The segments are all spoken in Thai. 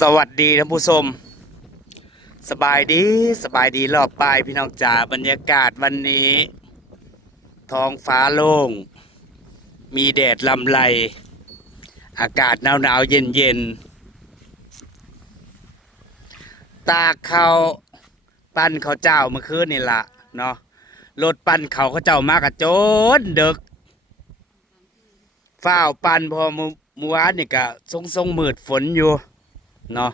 สวัสดีท่านผู้ชม สบายดีสบายดีรอบปลายพี่น้องจ๋าบรรยากาศวันนี้ ท้องฟ้าโล่ง มีแดดลำไร อากาศหนาวหนาวเย็นเย็นตาเขาปั้นเขาเจ้าเมื่อคืนนี่ละเนาะรถปั้นเขาเขาเจ้ามากระโจนดึกฝ้าปั้นพอมือวานนี่ก็ทรงทรงมืดฝนอยู่ เนาะ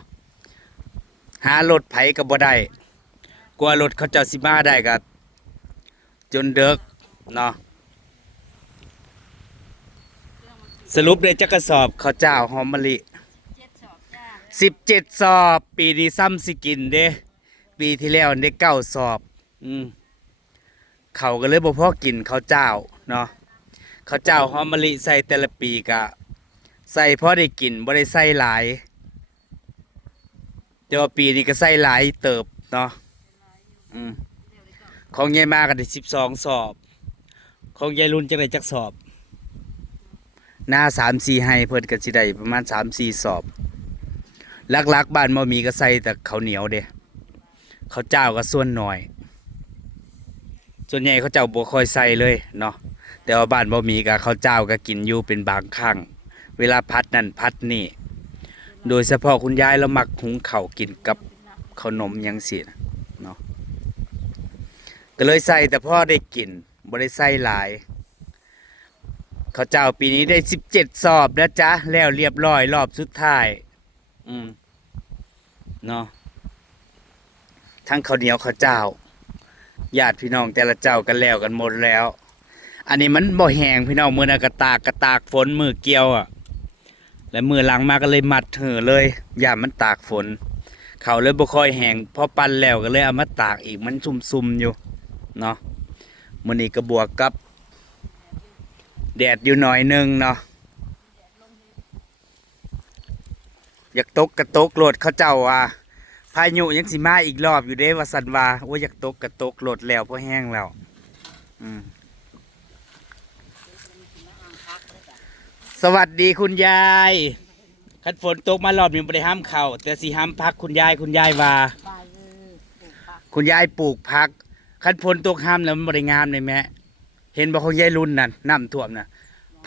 หารถไผก็บ่ได้กลัวรถเขาเจ้าสิมาได้ก็จนเดึกเนาะสรุปได้จักกระสอบข้าวเจ้าหอมมะลิสิบเจ็ดสอบ ปีนี้ซ้ำสิกินเด้ ปีที่แล้วได้เก้าสอบ อืมเขาก็เลยบ่พอกินข้าวเจ้าเนาะข้าวเจ้าหอมมะลิใส่แต่ละปีกะ ใส่พอได้กินบ่ได้ใส่หลาย แต่ว่าปีนี้ก็ใส่หลายเติบเนาะอืมของยายมาก็ได้สิบสองสอบ ของยายรุ่นจังได้จักสอบ หน้าสามสี่ให้เพิ่นก็สิได้ประมาณสามสี่สอบลักๆบ้านบ่มีก็ใส่แต่ข้าวเหนียวเด้ข้าวเจ้าก็ส่วนหน้อย ส่วนใหญ่เขาวเจ้าบ่ค่อยใส่เลยเนาะแต่ว่าบ้านบ่มีก็ข้าวเจ้าก็กินอยู่เป็นบางครั้ง เวลาพัดนั่นพัดนี่ โดยเฉพาะคุณยายเรามักหุงข้ากินกับขนมยังสินะเนาะก็เลยใส่แต่พ่อได้กินบ่ได้ใส่หลายข้าวเจ้าปีนี้ได้สิบเจ็ดสอบนะจ๊ะ แล้วเรียบร้อยรอบสุดท้าย อืมเนาะทั้งข้าวเหนียวข้าวเจ้าญาติพี่น้องแต่ละเจ้ากันแล้วกันหมดแล้ว อันนี้มันบ่แห้งพี่น้องมือนะกระตากกระตากฝนมือเกี่ยวอะ แล้วมือหลังมาก็เลยมัดเหือเลยอย่ามันตากฝน เขาเลยบ่ค่อยแห้งพอปั้นแล้วก็เลยเอามาตากอีกมันซุ่มๆอยู่เนาะมื้อนี้ก็บวกกับ แดดอยู่หน่อยหนึงเนาะอยากตกกระตกโหลดเขาเจ้าว่าพายุยังสิมาอีกรอบอยู่เด้ว่าสันวาโอ้ยอยากตกกระตกโหลดแล้วเพราะแห้งแล้ว อืม สวัสดีคุณยายคันฝนตกมารอบนี้บ่ได้ห้ามเข่าแต่สิห้ามพักคุณยายคุณยายว่า คุณยายปลูกพักคันฝนตกห้ามแล้วมันบ่ได้งามเลยแม่เห็นบ่ของยายรุ่นนั่นน้ำท่วมนะ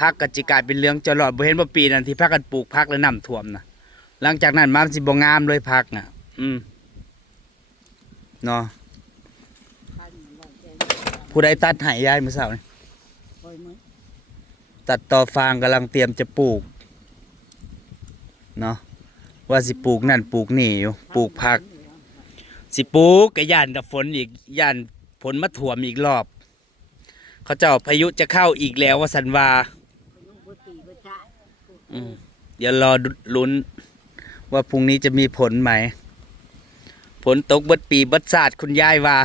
พักกจิกายเป็นเรื่องจะรอดบ่เห็นบ่าปีนั้นที่พักกันปลูกพักแล้วน้ำท่วมนะหลังจากนั้นมาสิบ่งามเลยพักน่ะ อืมเนาะผู้ใดตัดห้ยยายมื้อเช้านี่ ตัดต่อฟางกำลังเตรียมจะปลูกเนาะว่าสิปลูกนั่นปลูกนี่อยู่ปลูกผัก สิปลูกก็ย่านแต่ฝนอีกย่านฝนมาถ่วมอีกรอบ เขาเจ้าพายุจะเข้าอีกแล้วว่าสันวาลูกบัวตีบัวจ้าอืมเดี๋ยวรอดุลุ้น ว่าพรุ่งนี้จะมีผลไหม ผลตกเบิดปีเบิดศาสตร์คุณยายว่า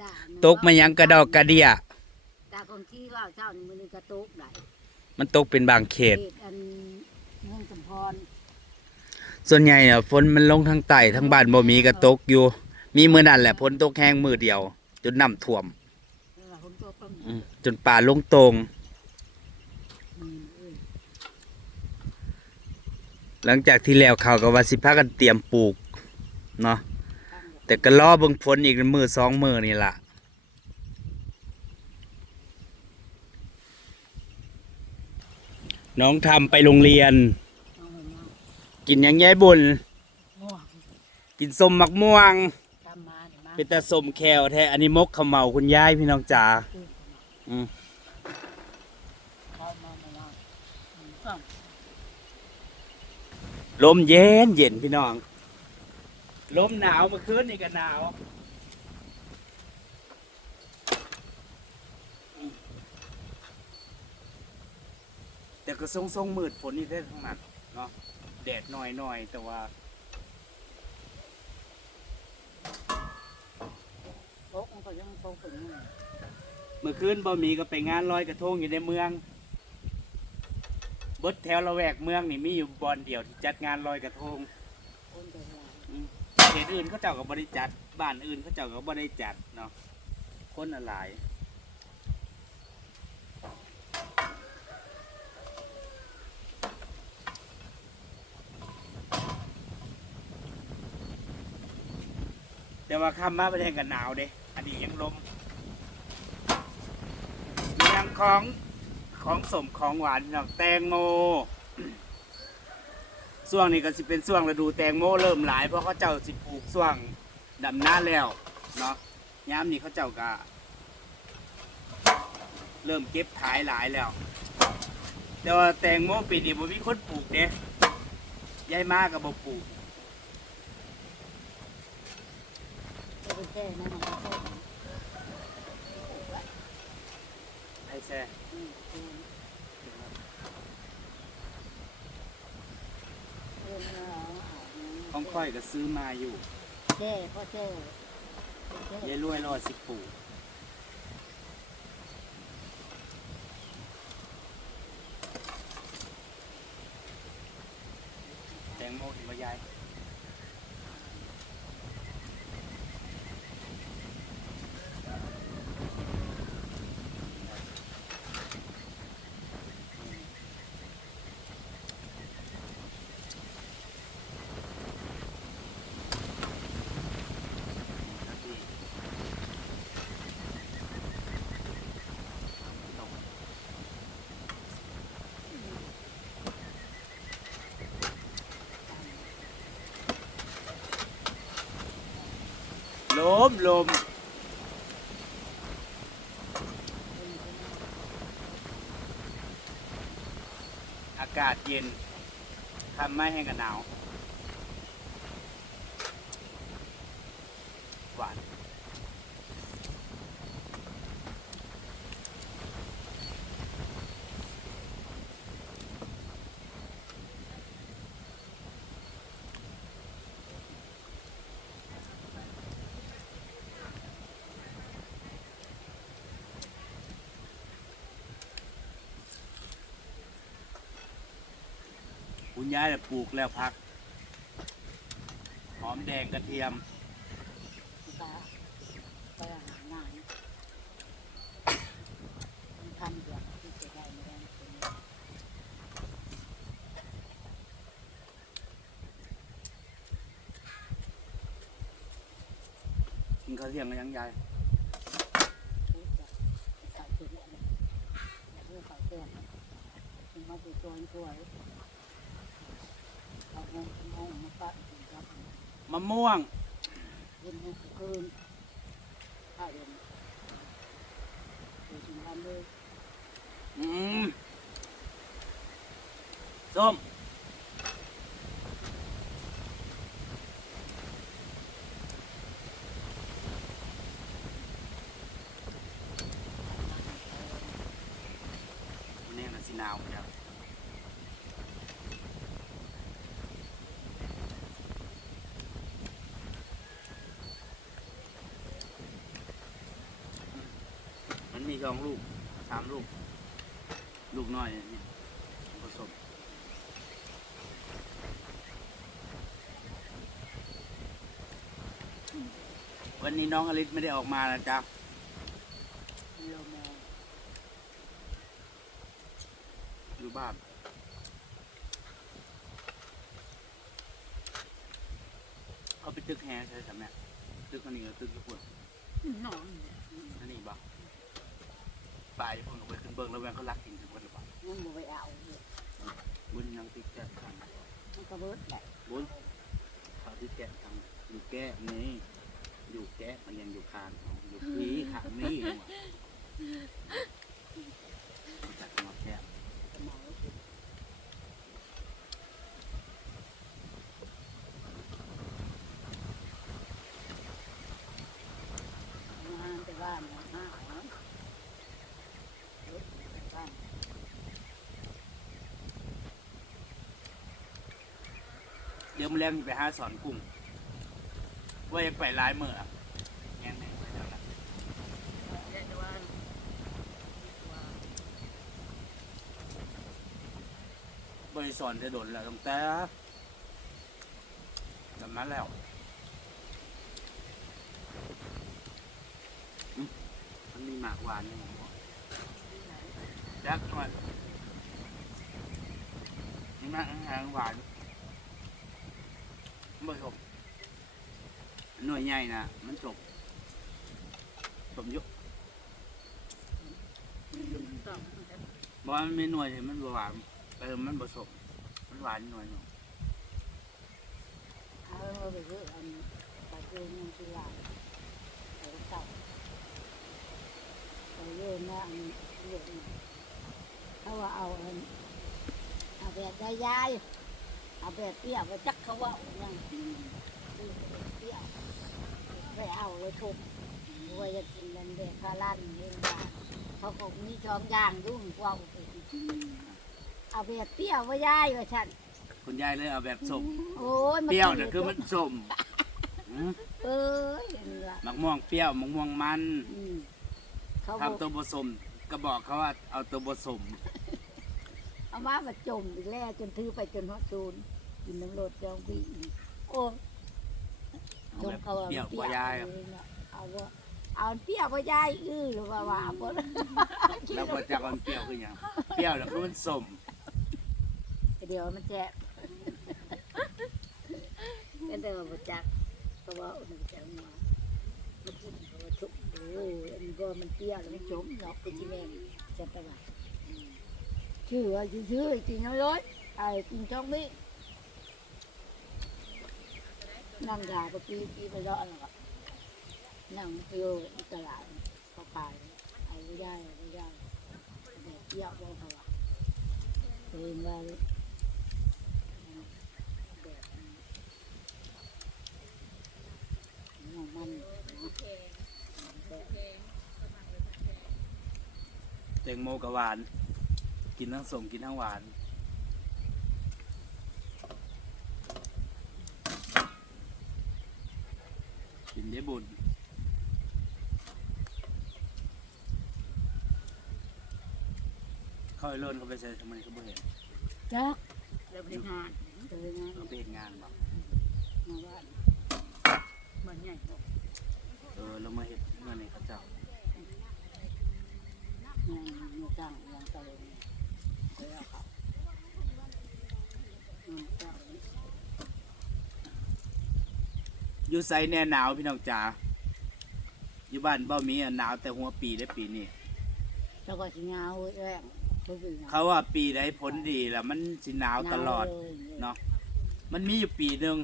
จ้าตกมายังกระดอกกระเดียตาคนที่ว่าเจ้านี่มันนี่กระตุกได้ มันตกเป็นบางเขตเขตอันเมืองจำพรส่วนใหญ่เนี่ยฝนมันลงทางใต้ทางบ้านบ่มีก็ตกอยู่ มีมือนั่นแหละฝนตกแห้งมือเดียว จนน้ำท่วมเออผมตัวก็มีอืมจนป่าลงตรง มีเออหลังจากที่แล้วเขาก็ว่าสิพากันเตรียมปลูกเนาะตั้งแบบแต่ก็รอเบิ่งฝนอีกมือสองมือนี่ล่ะ น้องทำไปโรงเรียน กินยังยายบุญง่วงกินส้มมักม่วง เป็นตาส้มแควแท้อันนี้มกขมเหมาคุณยายพี่น้องจ๋าอืมเข้ามาไม่ได้อืมอ้าลมเย็นเย็นพี่น้อง ลมหนาวเมื่อคืนนี่ก็หนาว แต่ก็ทรงทรงมืดฝนนี่ได้ทั้งนั้นเนาะแดดหน่อยหน่อยแต่ว่าโต๊ะมันก็ยังโต๊ะถึงมือเมื่อคืนบ่มีก็ไปงานลอยกระทงอยู่ในเมืองเบิดแถวละแวกเมืองนี่มีอยู่บอนเดียวที่จัดงานลอยกระทงคนแต่ว่าอืมเขตอื่นเขาเจ้าก็บ่ได้จัด บ้านอื่นเขาเจ้าก็บ่ได้จัดเนาะคนอะไร แต่ว่าค่ำมาประเทศกันหนาวเด้อันนี้ยังลมมียังของของสมของหวานเน้องแตงโมช่วงนี้ก็สิเป็นช่วงฤดูแตงโมเริ่มหลายเพราะเขาเจ้าสิปลูกช่วงดำหน้าแล้วเนาะย้ำนี้เขาเจ้าก็เริ่มเก็บขายหลายแล้ว แต่ว่าแตงโมปีนี้บ่มีคนปลูกเด้ยายมากับบ่ปลูก จะไปแช่นั่นน่ะไอแซ่อืมอืมเออเอาเอาของค่อยก็ซื้อมาอยู่แช่พ่อแช่แช่ยายรวยรอดสิปลูกแตงโมเห็นว่ายาย ล มลมอากาศเย็นทำไม่ให้กันหนาวหวาน คุณยายน่ะปลูกแล้วพัก หอมแดงกระเทียมตาไปอาหางานทำเดี๋ยวที่จะได้ไม่ได้กินข้าวเที่ยงกันยังยายพูดจะใส่ถุงอะไรเรื่องใส่แก้มถึงมาตัวตัวตัวเอาห้องห้อง มะม่วงเย็นให้คืนถ้าเย็นดูถึงวันเลยอืมส้ม วันนี้ก็สิหนาวแล้วมันมี สองลูกสามลูก ลูกน้อยเนี่ยผสมวันนี้น้องอลิศไม่ได้ออกมานะจ๊ะโลโมอยู่บ้านเอาไปตึกแฮใช่ไหมตึกอันนี้กับตึกทุกคนนอนอันนี้บ่ บ่ายเพิ่งเอาไปขึ้นเบิ้งแล้วแวงเขารักจริงทุกคนหรือเปล่ามันบ่ไปเอาบุญยังติดแก้ทางมันก็เบิดแหละบุญเขาติดแก้ทางอยู่แก้นี่อยู่แก้มันยังอยู่คานเขาอยู่นี้ขางนี้หัวจัดมาแก้ สมองสิงานแต่บ้านเนี่ยห้าเนาะรถแต่บ้าน เดี๋ยวมาแรงไปหาสอนกุ้งว่าอยากไปหลายเมื่ออะแง่ไหนไปแล้วล่ะเรียกได้สอนจะโดนแล้วตั้งแต่แบบนั้นแล้วอืมมันมีหมากหวานอยู่ผมบอกยักษ์หน่อยมีหมากหางหวาน ไม่ชมหน่วยใหญ่นะมันจบสมยุต้องบอกมันมีหน่วยที่มันบ่หวานเออมันผสมมันหวานหน่วยหนึ่งเอาไปเยอะอันไปเจอะมันที่ลายไปเต่าไปเยอะนะอันเยอะเขาว่าเอาอันเอาแบบได้ยาย เอาแบบเปรี้ยวไปจักเขาว่าอย่างเปรี้ยวไปเอาไว้ทุบไว้จะกินมันเด็กข้าลั่นเรื่องว่าเขาคงมีชองอย่างยุ่งกว่าเอาแบบเปรี้ยวไว้ยายว่าฉันคุณยายเลยเอาแบบสมโอ้ยเปรี้ยวเนี่ยคือมันสมอืมเอ้ยเห็นละมะม่วงเปรี้ยวมะม่วงมันอืมเขาบทำตัวผสมก็บอกเขาว่าเอาตัวผสม เอามามาจมอีกแล้วจนถือไปจนฮอดซูนย์กินน้ำรดจองพี่โอ้เอาจแบมบเขาเปรี้ยวกว่ายายอะเอาว่าเอาเปรี้ยวกว่ายายอื้อหรือว่าว่าบ่เราก็จะเอาเปรี้ยวคืออย่างเปรี้ยวแล้วคือมันสมเดี๋ยวมันแจ๊ะก็เดินมาจักเพราะว่ามันจะมามันกินเพราะว่าชุบโอ้ยอันนี้ก็มันเปรี้ยวแล้วมันจมเนาะเป็นที่แม่จะไปว่า ชื่อว่าชื่อจริงน้อยๆไอ้กินจ้องนี่นั่งด่าก็ปีปีไปรอดแล้วก็นั่งเที่ยวตลาดเขาขายเอาไม่ได้ไม่ได้แต่เปรี้ยวบ่เขาว่าเองว่าแบบนี้มันแตงโมกับหวาน กินทั้งสมกินทั้งหวาน กินได้บุญเข้าไปโล่นเขาไปใส่ทำไมเขาไม่เห็นจักเริ่มงานเริ่มงานเขาไปเห็นงานบอกมาบ้านมันใหญ่บอกเออเรามาเห็นเมื่อนี้เขาเจ้างานมาจ้างยังเติมเลยเอาเขางานเจ้า อยู่ไซแน่หนาวพี่น้องจ๋าอยู่บ้านบ่มีอะหนาวแต่หัวปีได้ปีนี้เจ้าก็สิเงาแรงเขาสิเงาเขาว่าปีใดผลดีแล้วมันสิหนาวตลอด เนาะมันมีอยู่ปีหนึ่ง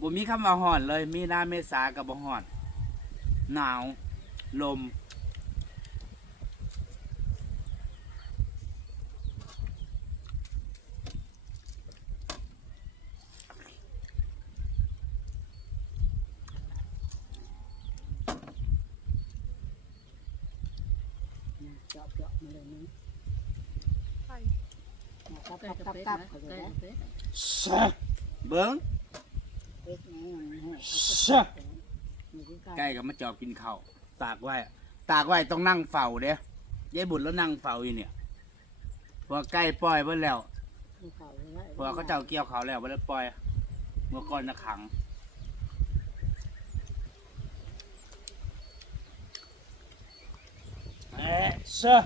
บ่มีคำว่าฮ้อนเลย มีหน้าเมษากับบ่ฮ้อน หนาว ลม เจาะเจาะมาเลยนี้กับกับกับกับเขาเลยนะชะเบิ้งเล็กน้อยชะมีที่ใกล้กับมาจอบกินข้าวตากไว้ ตากไว้ต้องนั่งเฝ้าเด้ยายบุญแล้วนั่งเฝ้าอยู่เนี่ยพอใกล้ปล่อยเบิ่นแล้วพอเขาเจ้าเกี่ยวเขาแล้วบ่ได้ปล่อย เมื่อก่อนนะขัง เอ๊ะชะ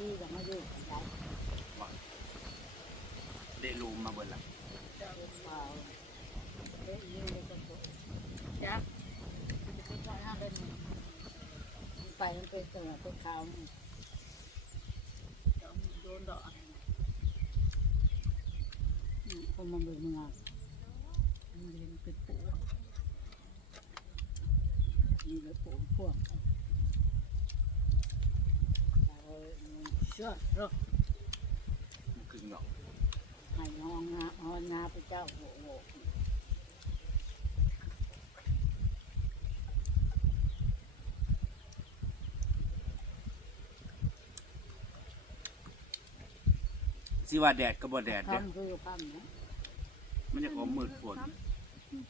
นี่จะมาอยู่ได้ได้รูมมาเบิดละเปล่าเอ๊ะยิงเลยกันตัวจักมันจะเป็นร้อยห้าเดือนมันไปมันเป็นตัวตัวขาวโดนดอกคนมันเป็น มึงอะมันเป็นเป็นปูนี่เลยปูพวกเชื่อเนาะมันครึ่งดอกให้ห้องนาห้องนาพระเจ้าโหโหสิว่าแดดก็บ่แดดเด้อคำคือคำนะมันจะอมมืดฝน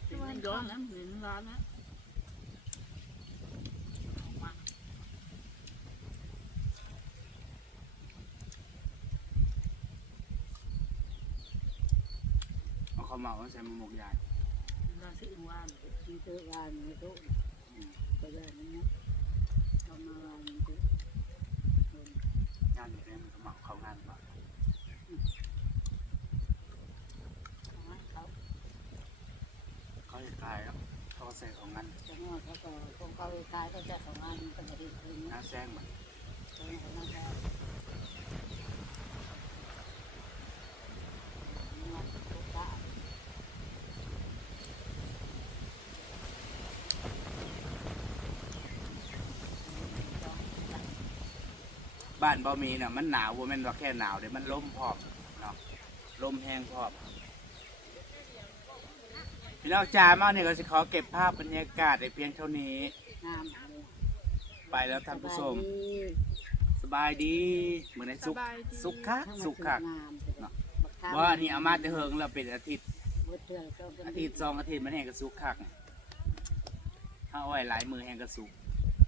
เป็นย้อนนะเหมือนร้านนะ เขาใส่มืหมกใหญ่เราซื้อานซื้เจอวานในโต๊ะก็ได้นะทำมาวานในโต๊ะงานอยู่ในมันก็เหมาเขางานป่ะเขาเขาจะตายครับเขาใส่ของงานแต่เมื่อเขาก็คงเขาขายก็จะของงานก็จะดีขึ้นนะแซงมันแซงของงาน บ้านบ่มีน่ะมันหนาวบ่แม่นว่าแค่หนาวเด้มันลมพร้อมเนาะลมแห้งพร้อมพี่น้องจ๋ามาเนี่ยก็สิขอเก็บภาพบรรยากาศในเพียงเท่านี้งามเลยไปแล้วท่านผู้ชมสบายดีสบายดีเหมือนในสุขสุขคักทั้งสุขคักงามเนาะว่าอันนี้เอามาแต่เฮิงแล้วเป็นอาทิตย์เทื่อก็เป็นอาทิตย์สองอาทิตย์มันแห้งกระสุกคักถ้าเอาไว้หลายมือแห้งกระสุก